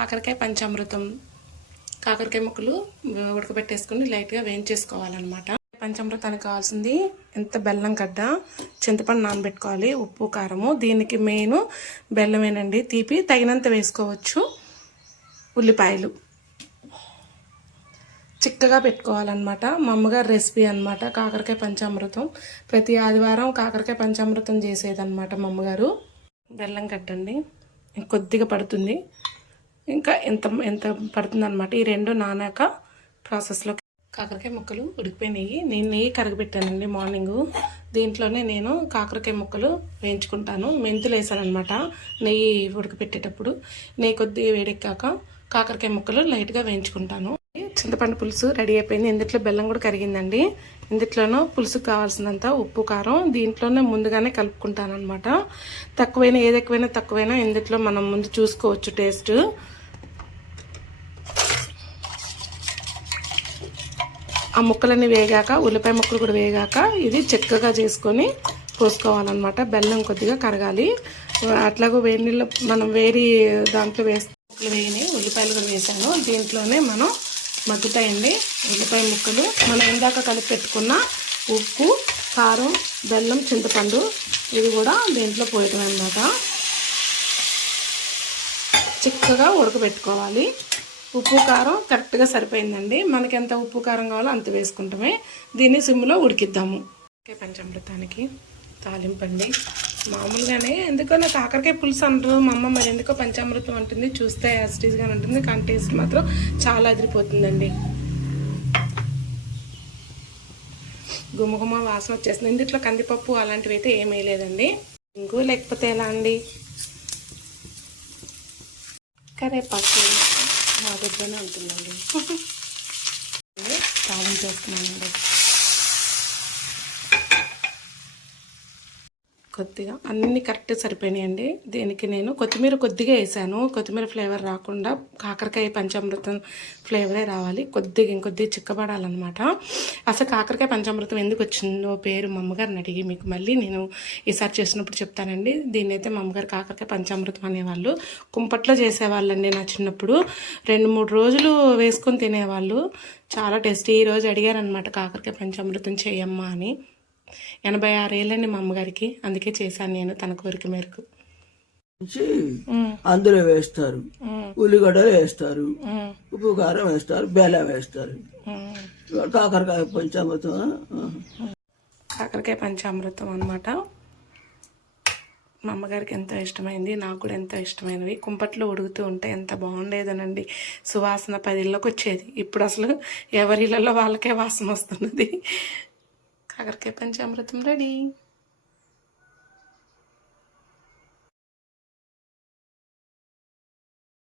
కాకరకాయ పంచామృతం. కాకరకాయ ముక్కలు ఉడకబెట్టేసుకుని లైట్గా వేయించేసుకోవాలన్నమాట. పంచామృతానికి కావాల్సింది ఎంత బెల్లం గడ్డ, చింతపండు నానబెట్టుకోవాలి, ఉప్పు కారము. దీనికి మెయిన్ బెల్లమేనండి. తీపి తగినంత వేసుకోవచ్చు. ఉల్లిపాయలు చిక్కగా పెట్టుకోవాలన్నమాట. మా అమ్మగారు రెసిపీ అనమాట కాకరకాయ పంచామృతం. ప్రతి ఆదివారం కాకరకాయ పంచామృతం చేసేదన్నమాట మా అమ్మగారు. బెల్లం కట్టండి, కొద్దిగా పడుతుంది, ఇంకా ఎంత పడుతుంది అనమాట. ఈ రెండు నానాక ప్రాసెస్లో కాకరకాయ ముక్కలు ఉడికిపోయినాయి. నేను నెయ్యి కరగబెట్టానండి మార్నింగు. దీంట్లోనే నేను కాకరకాయ ముక్కలు వేయించుకుంటాను. మెంతులు వేసాను అనమాట నెయ్యి ఉడకపెట్టేటప్పుడు. నెయ్యి కొద్దిగా వేడెక్కాక కాకరకాయ ముక్కలు లైట్గా వేయించుకుంటాను. చింతపండు పులుసు రెడీ అయిపోయింది. ఇందులో బెల్లం కూడా కరిగిందండి. ఇందులోనూ పులుసుకు కావాల్సినంత ఉప్పు కారం దీంట్లోనే ముందుగానే కలుపుకుంటాను అనమాట. ఏది ఎక్కువైనా తక్కువైనా ఇందులో మనం ముందు చూసుకోవచ్చు టేస్ట్. ఆ ముక్కలన్నీ వేగాక, ఉల్లిపాయ ముక్కలు కూడా వేగాక ఇది చిక్కగా చేసుకొని పోసుకోవాలన్నమాట. బెల్లం కొద్దిగా కరగాలి. అట్లాగో వేడి నీళ్ళు మనం వేడి దాంట్లో ముక్కలు వేగినాయి, ఉల్లిపాయలు కూడా వేసాను. దీంట్లోనే మనం మగ్గుతాయండి ఉల్లిపాయ ముక్కలు. మనం ఇందాక కలిపి పెట్టుకున్న ఉప్పు, కారం, బెల్లం, చింతపండు ఇది కూడా దీంట్లో పోయటం అన్నమాట. చిక్కగా ఉడకబెట్టుకోవాలి. ఉప్పు కారం కరెక్ట్గా సరిపోయిందండి. మనకి ఎంత ఉప్పు కారం కావాలో అంత వేసుకుంటామే. దీన్ని సిమ్లో ఉడికిద్దాము. పంచామృతానికి తాలింపండి. మామూలుగానే ఎందుకో నాకు కాకరకాయ పులుసు అంటారు మా అమ్మ, మరి ఎందుకో పంచామృతం అంటుంది. చూస్తే యాస్టీజ్గా ఉంటుంది, కానీ టేస్ట్ మాత్రం చాలా అదిరిపోతుందండి. గుమగుమ వాసన వచ్చేస్తుంది. ఇందులో కందిపప్పు అలాంటివి అయితే ఏమీ వేయలేదండి. ఇంకో లేకపోతే ఎలా అండి, కరేపాకు మా దగ్గరనే ఉంటుందండి. తాళం చేస్తున్నానండి. కొద్దిగా అన్నీ కరెక్ట్ సరిపోయినాయండి. దీనికి నేను కొత్తిమీర కొద్దిగా వేసాను. కొత్తిమీర ఫ్లేవర్ రాకుండా కాకరకాయ పంచామృతం ఫ్లేవరే రావాలి. ఇంకొద్దిగా చిక్కబడాలన్నమాట. అసలు కాకరకాయ పంచామృతం ఎందుకు వచ్చిందో పేరు మా అమ్మగారిని అడిగి మీకు మళ్ళీ నేను ఈసారి చేసినప్పుడు చెప్తానండి. దీన్ని అయితే మా అమ్మగారు కాకరకాయ పంచామృతం అనేవాళ్ళు. కుంపట్లో చేసేవాళ్ళండి నా చిన్నప్పుడు. 2-3 రోజులు వేసుకొని తినేవాళ్ళు. చాలా టేస్టీ. ఈరోజు అడిగారనమాట కాకరకాయ పంచామృతం చేయమ్మా అని. 86 ఏళ్ళండి మా అమ్మగారికి. అందుకే చేశాను నేను తన కోరిక మేరకు. అందులో వేస్తారు, ఉల్లిగడ్డలు వేస్తారు, ఉప్పు కారం వేస్తారు, బెల్లం వేస్తారు. కాకరకాయ పంచామృతం. కాకరకాయ పంచామృతం అనమాట. మా అమ్మగారికి ఎంతో ఇష్టమైంది, నాకు కూడా ఎంతో ఇష్టమైనవి. కుంపట్లో ఉడుకుతూ ఉంటే ఎంత బాగుండేదనండి. సువాసన 10 ఇళ్ళకి వచ్చేది. ఇప్పుడు అసలు ఎవరి ఇళ్ళలో వాళ్ళకే వాసన వస్తున్నది. కాకరకాయ పంచామృతం రెడీ.